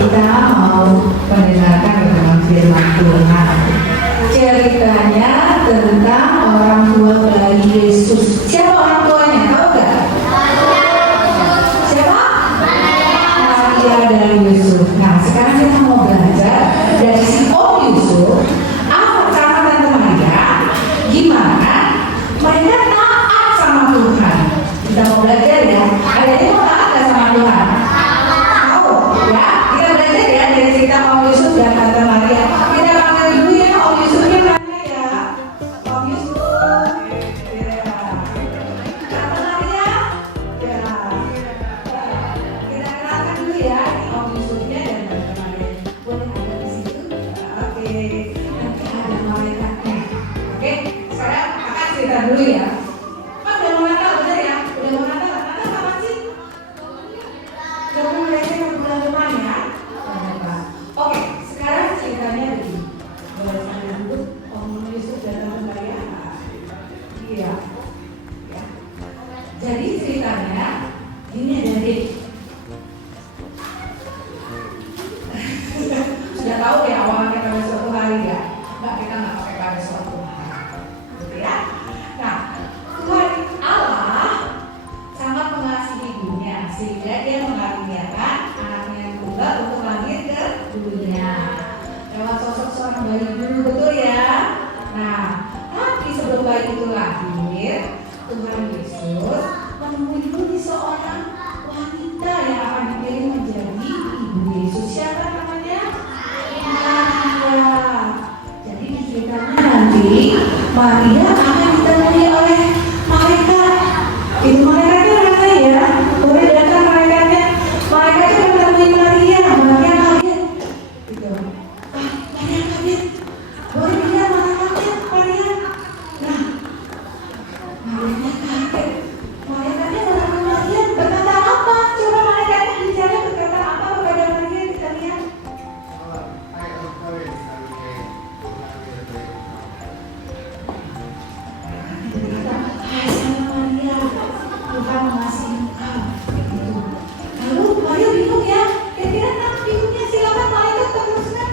Kita mau mendengarkan tentang firman Tuhan. Ceritanya tentang orang tua bayi Yesus. Siapa orang tuanya? Tahu gak? Siapa? Maria dan Yusuf. Nah, sekarang kita mau belajar dari si Om Yusuf sama Tante Maria, gimana mereka taat sama Tuhan. Kita mau belajar ya. Ada yang mau taat gak sama Tuhan? Ya, kita belajar ya dari cerita Om Yusuf dan Tante Maria. Kita panggil dulu ya Om Yusufnya mana ya? Om Yusuf, ya. Tante Maria, ya. Kita kenalkan dulu ya Om Yusufnya dan Tante Maria. Boleh ada di situ? Oke. Nanti ada malaikatnya. Oke. Sekarang akan cerita dulu ya. Kan udah mau Natal, bener ya? Udah mau Natal. Natal kapan sih? Jangan mulainya bulan depan ya. Oke, sekarang ceritanya begini. Boleh saya dulu Om Yusuf dan Tante Maria? Iya. Ya. Jadi ceritanya ini ada Dik. Sudah tahu ya awalnya pada suatu hari ya? Enggak, kita nggak pakai pada suatu hari. Gitu ya. Nah, Tuhan Allah sangat mengasihi dunia sehingga Dia mengaruniakan anaknya yang tunggal untuk lahir ke dunia lewat sosok seorang bayi dulu, betul ya? Nah, tapi sebelum bayi itu lahir, Tuhan Yesus menemui seorang wanita yang akan dipilih menjadi ibu Yesus. Siapa namanya? Maria. Jadi ceritanya nanti Maria akan ditemui oleh malaikat. Itu malaikatnya mana ya? Boleh datang malaikatnya. Malaikatnya menemui Maria. Maria kaget. Gitu. Maria kaget. Boleh lihat malaikatnya Maria. Nah, Maria kaget. Malaikatnya menemui Maria berkata apa? Coba malaikatnya bicara berkata apa kepada Maria, kita lihat. Tuhan mengasihi engkau. Lalu Maria bingung ya. Kira-kira kenapa bingungnya? Silakan malaikat teruskan.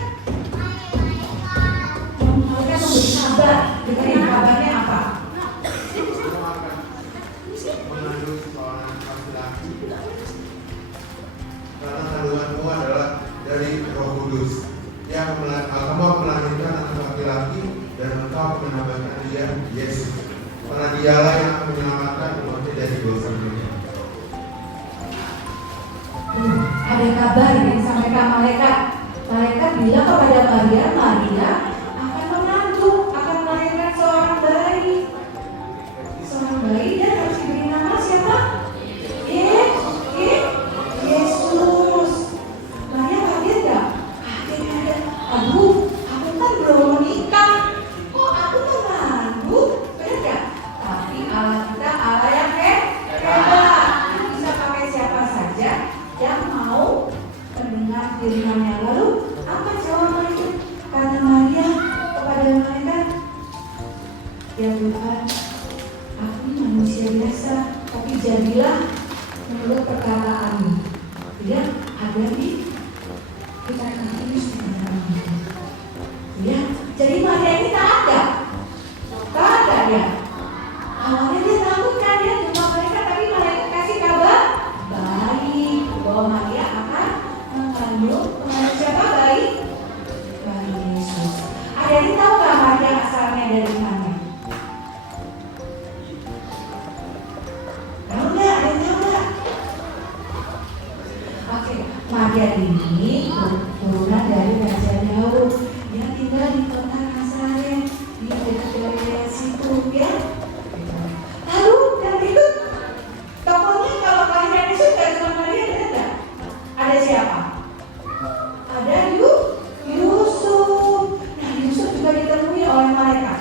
Malaikat memberi kabar. Dengerin kabarnya apa? Mengandung seorang laki-laki karena kandunganmu adalah dari Roh Kudus. Kamu akan melahirkan anak laki-laki dan engkau menamakan dia Yesus. Karena dialah yang akan menyelamatkan umatnya dari dosa mereka. Ada kabar yang disampaikan malaikat. Malaikat bilang kepada Maria, Maria akan mengandung, akan melahirkan seorang bayi. Seorang bayi dan harus diberi nama siapa? Yesus. Maria kaget gak? dirinya. Lalu apa jawab Maria? Kata Maria kepada malaikat, ya Tuhan, aku ini manusia biasa, tapi jadilah menurut perkataanmu. Tidak ada di kita ini sebenarnya. Ya, jadi Maria ini tak ada ya. Awalnya dia takut kan, dia jumpa mereka, tapi malaikat kasih kabar baik bahwa Maria akan mengandung siapa? Bayi Yesus. Ada yang tahu nggak Maria asalnya dari mana? Tahu nggak? Ada yang tahu nggak? Oke, Maria ini turunan dari Raja Daud. Dia tinggal di kota Nazaret, di dekat Galilea situ, ya. Lalu yang itu tokohnya kalau kalian itu nggak cuma Maria, ada siapa? Ada Yusuf. Nah, Yusuf juga ditemui oleh malaikat.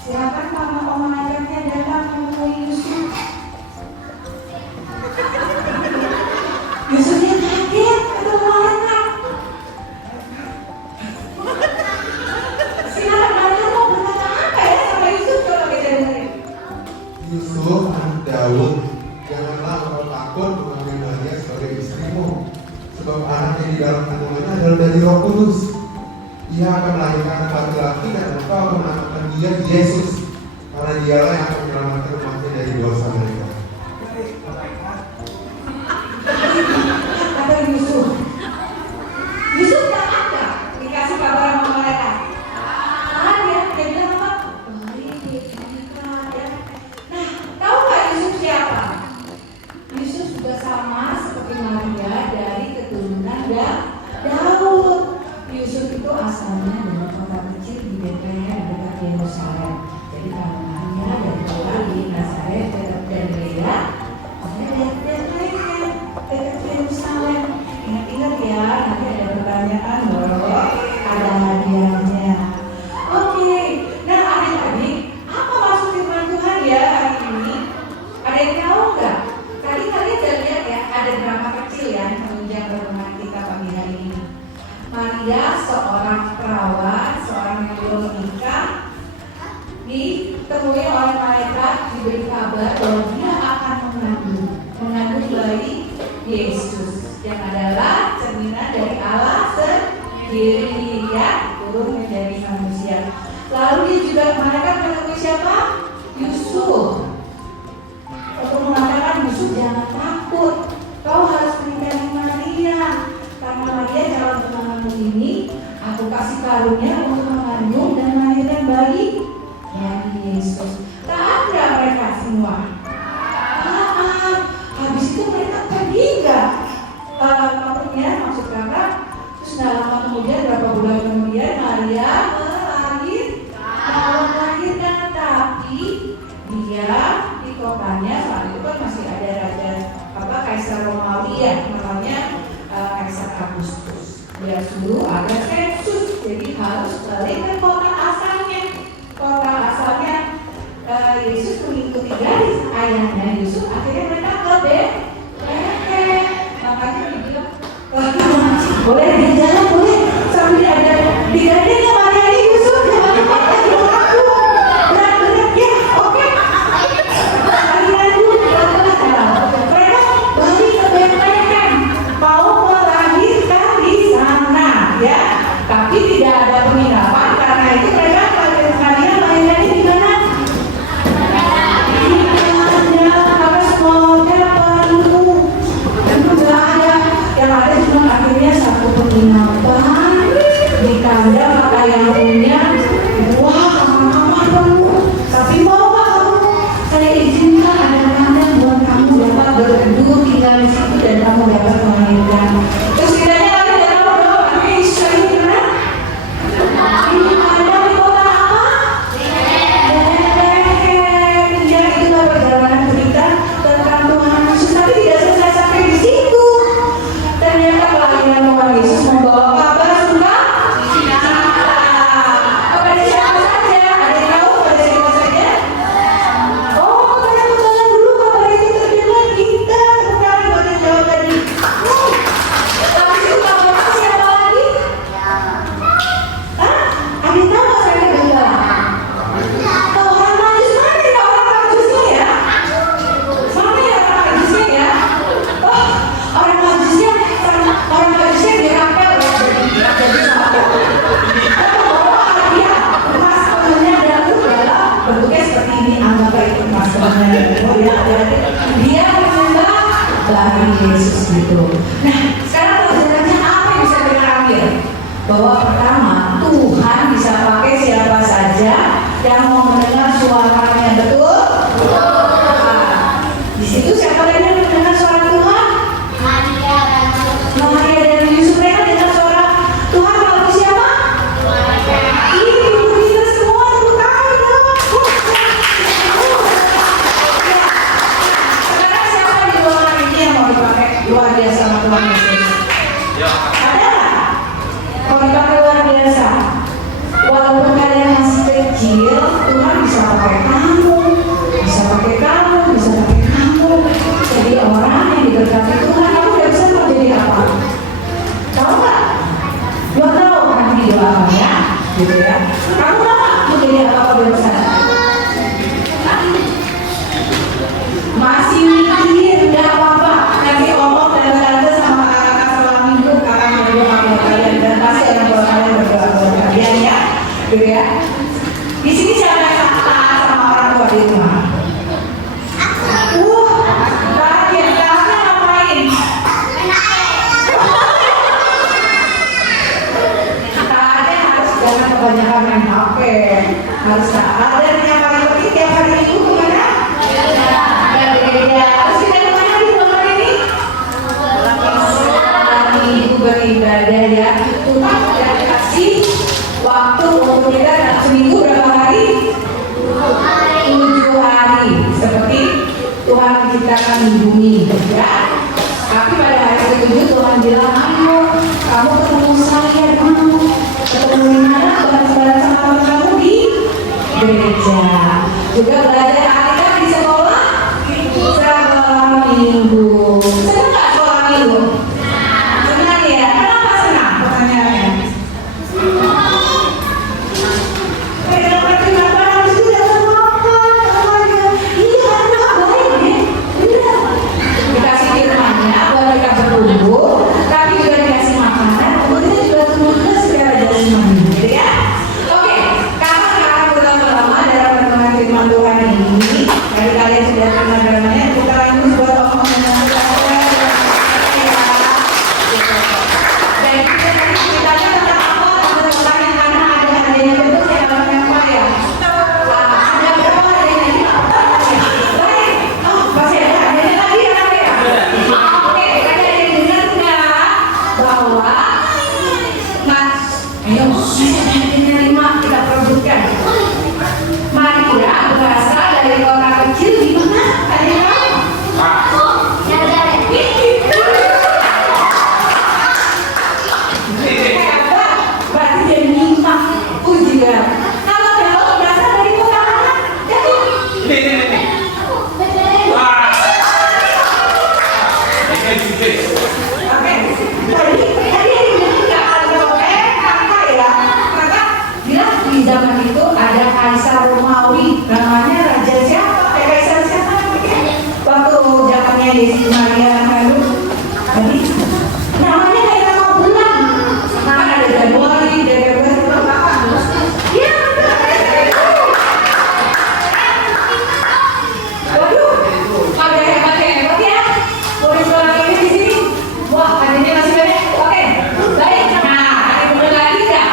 Silakan para malaikatnya datang menemui Yusuf. Yusufnya kaget ketemu malaikat. Silakan malaikat mau berkata apa ya sama Yusuf, coba kita dengerin. Yusuf anak Daud, janganlah engkau takut mengambil Maria sebagai istrimu, sebab anak yang di dalam kandungannya adalah dari Roh Kudus. Ia akan melahirkan anak laki-laki dan engkau akan menamakan dia Yesus, karena dialah yang akan menyelamatkan umatnya dari dosa mereka. Kata Yusuf tak ada dikasih kabar sama malaikat. Dia bilang apa? Baik, ya. Nah, tahu nggak Yusuf siapa? Yusuf juga sama seperti Maria dari keturunan Daud. Yusuf itu asalnya dari kota kecil di Betlehem dekat Yerusalem. Jadi kalau Maria dari kota di Nazaret dekat Galilea, dia dari Betlehem dekat Yerusalem. Ingat-ingat ya, nanti ada pertanyaan bahwa ada hadiahnya. Oke, nah adik-adik, apa maksud firman Tuhan ya hari ini? Ada yang tahu nggak? Tadi kalian udah lihat ya, ada drama kecil ya menunjang renungan kita pagi hari ini. Maria seorang perawan, seorang yang belum menikah, ditemui oleh malaikat, diberi kabar bahwa dia akan mengandung bayi Yesus yang adalah cerminan dari Allah sendiri, ya, turun menjadi manusia. Lalu dia juga malaikat menemui siapa? Yusuf. Untuk mengatakan, Yusuf jangan takut, kau harus menikahi Maria. Karena Maria calon tunanganmu ini, aku kasih karunia untuk mengandung dan melahirkan bayi Yesus. Tak ada mereka semua. Habis itu mereka pergi nggak? Maksud kakak. Terus nggak lama kemudian, berapa bulan kemudian, Maria melahirkan, tapi dia di kotanya saat itu kan masih ada raja Kaisar Romawi ya, namanya Kaisar Agustus. Dia suruh ada sensus, jadi harus balik ke kota asalnya. Kota asalnya Yesus mengikuti garis ayahnya Yusuf, akhirnya mereka ke Betlehem. Makanya dibilang boleh di jalan, boleh sambil ada digandeng Maria ini Yusuf, jangan lupa lagi aku berat-berat ya, oke. Maria itu mereka balik ke Betlehem, mau melahirkan di sana ya, tapi tidak ada penginapan. Karena itu mereka Maria melahirkan di mana? Akhirnya satu penginapan di kandang maka yang punya, wah kamar penuh. Tapi mau nggak kamu? Saya izinkan ada kandang buat kamu dapat berteduh tinggal di situ dan kamu dapat melahirkan. Terus kiranya lagi dalam doa, amin. Saya gimana? Ini ada di kota apa? Betlehem. Ya, itulah perjalanan berita tentang Tuhan Yesus. Tapi tidak selesai sampai di situ. Ternyata kelahiran Tuhan Yesus membawa situ. Nah, sekarang pelajarannya apa yang bisa kita ambil? Bahwa pertama, Tuhan bisa pakai siapa saja yang mau mendengar suaranya, betul? Nah, di situ siapa lagi yang mendengar suara Tuhan? Maria dan Yusuf. Mereka dengar suara Tuhan melalui siapa? Ibu kita semua tepuk tangan dong. Sekarang siapa di ruangan ini yang mau dipakai luar biasa sama Tuhan Yesus? Ada nggak? Mau dipakai luar biasa? Walaupun kalian masih kecil, Tuhan bisa pakai kamu, bisa pakai kamu, bisa pakai kamu. Jadi orang yang diberkati Tuhan, kamu udah bisa mau jadi apa? Tahu nggak? Belum tahu, nanti didoakan ya, gitu ya. Kamu tahu nggak mau jadi apa belum sana? Masih mikir, nggak apa-apa. Nanti omong dan tante sama kakak setelah minggu akan berdoa buat kalian dan pasti orang tua kalian berdoa buat kalian ya, gitu ya. Di sini siapa yang taat sama orang tua di rumah? Bahagia, bahagia ngapain? Taatnya harus jangan kebanyakan main HP, harus taat. Dan yang paling penting tiap hari Minggu kemana? Terus kita kemana di bulan ini? Minggu beribadah ya. Tuhan sudah kasih waktu untuk kita seminggu berapa hari? 7 hari. Seperti Tuhan menciptakan di bumi ya. Tapi pada hari ke-7 Tuhan bilang, ayo kamu ketemu saya dulu. Ketemu di mana? Bareng-bareng sama teman kamu di gereja. Juga belajar Alkitab di sekolah minggu. Senang nggak sekolah minggu? Senang ya. Kenapa senang? Pertanyaannya. Kenapa harus tidak makan? Iya, anak baik ya. Dikasih firman-Nya buat mereka bertumbuh, tapi juga dikasih makanan, kemudian juga tumbuh secara jasmani, gitu ya. Oke, kamu akan berlama-lama dalam pertemuan firman Tuhan ini. Dari kalian sudah kenal firman-Nya, kita lanjut buat omongan dan kita tadi ceritanya tentang apa? Tentang orang yang karena ada harganya betul ya orang yang kaya. Ada berapa harganya? Baik. Oh, masih ada harganya lagi ya? Oke, kalian yang dengar nggak bahwa Mas, ayo harganya 5 kita perebutkan. Maria berasal dari kota kecil di mana? Kalian tahu? Berarti jadi 5 ujian. Kalau Daud berasal dari kota mana? Oke. Tadi yang bilang nggak ada kakak ya. Kakak bilang di zaman itu ada kaisar Romawi. Namanya Raja siapa? Kaisar siapa namanya? Waktu zamannya Yesus Maria lalu. Tadi namanya kayak nama bulan. Nama ada Januari, Desember, iya. Waduh, ada hebat ya. Boleh sekolah ini di sini. Wah, adanya masih banyak. Oke, baik. Nah, ada boleh lagi nggak?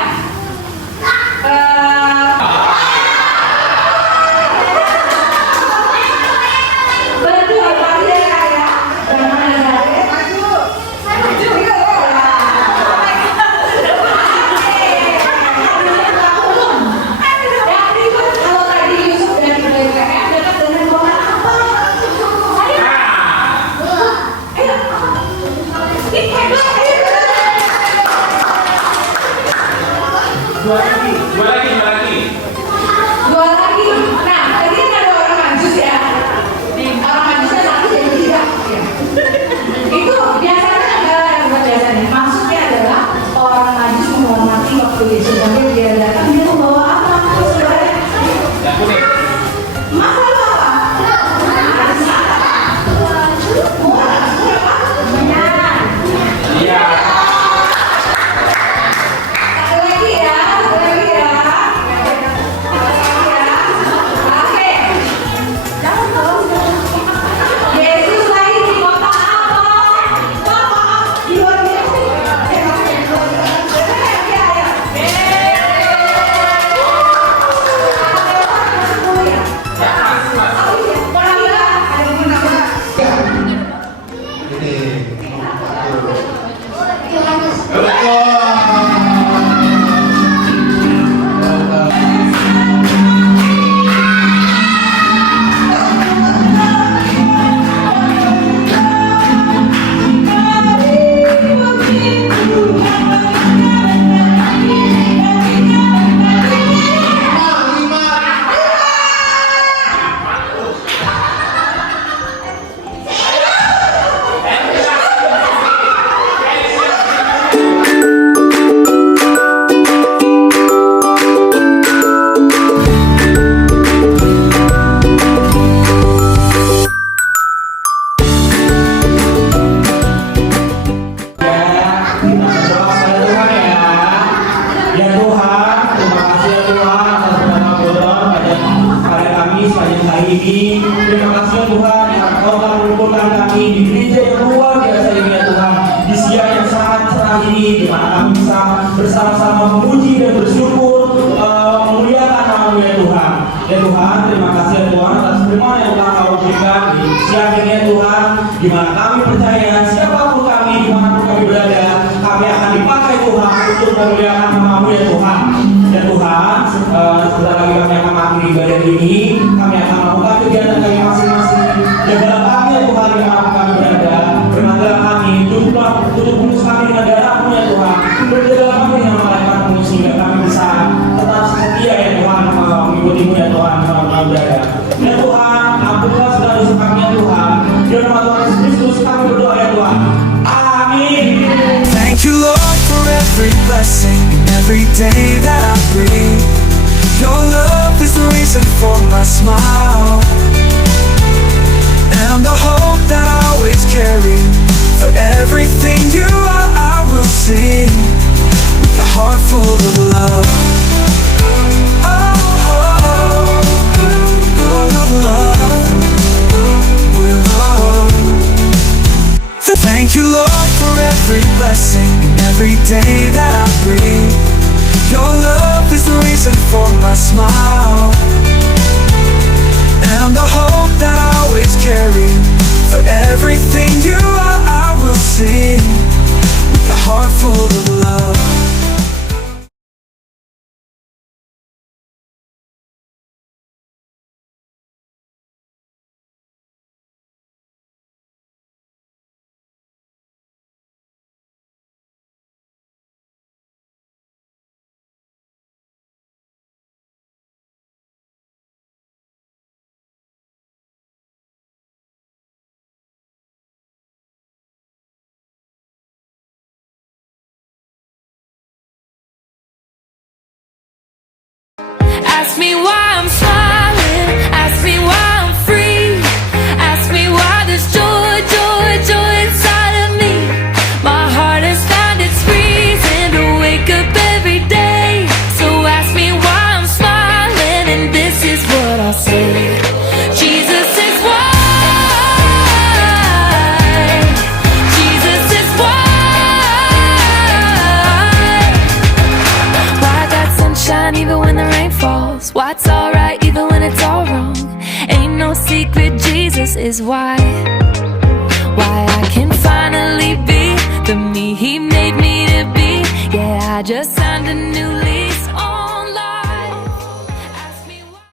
Betul, pasti ya kak ya. Jangan Nazaret. Kalau tadi Yusuf dari BKM dekat dengan kota apa? Ayo. Dua lagi. Dua lagi. Nah, tadi kan ada orang Majus ya. Orang Majusnya 1 jadi 3. Ya. Itu biasanya adalah bukan biasanya. Maksudnya adalah orang Majus menghormati waktu Yesus sampai dia datang dia membawa apa? Sebenarnya. Masalah apa? Iya. Satu lagi ya. ini. Terima kasih Tuhan yang Kau telah mengumpulkan kami di gereja yang luar biasa ini ya Tuhan. Di siang yang sangat cerah ini, di mana kami bisa bersama-sama memuji dan bersyukur, memuliakan nama-Mu ya Tuhan. Ya Tuhan, terima kasih ya Tuhan atas firman yang telah Kau berikan di siang ini ya Tuhan. Di mana kami percaya siapapun kami, dimanapun kami berada, kami akan dipakai Tuhan untuk memuliakan nama-Mu ya Tuhan. Ya Tuhan, sebentar lagi kami akan mengakhiri ibadah ini. Kami akan melakukan kegiatan kami masing-masing. Jagalah kami ya Tuhan dimanapun kami berada. Berkatilah kami, tutup bungkus kami dengan darah-Mu ya Tuhan. Berjagalah kami dengan malaikat-Mu sehingga kami bisa tetap setia ya Tuhan mengikuti-Mu ya Tuhan dimanapun kami berada. Ya Tuhan, ampunilah segala dosa kami ya Tuhan. Di nama Tuhan Yesus Kristus kami berdoa ya Tuhan. Amin. Thank you, Lord, for every blessing and every day that I breathe. Your love is the reason for my smile and the hope that I always carry. For everything you are, I will sing with a heart full of love. Oh, oh, oh, love, with love. Thank you, Lord, for every blessing and every day that I breathe. Your love is the reason for my smile and the hope that I always carry. For everything you are, I will sing with a heart full of love. Ask me why I'm smiling, ask me why I'm free, ask me why there's joy, joy, joy inside of me. My heart has found its reason to wake up every day. So ask me why I'm smiling, and this is what I'll say. Jesus is why. Jesus is why I got sunshine even when the rain falls. Why it's alright even when it's all wrong. Ain't no secret, Jesus is why. Why I can finally be the me He made me to be. Yeah, I just signed a new lease.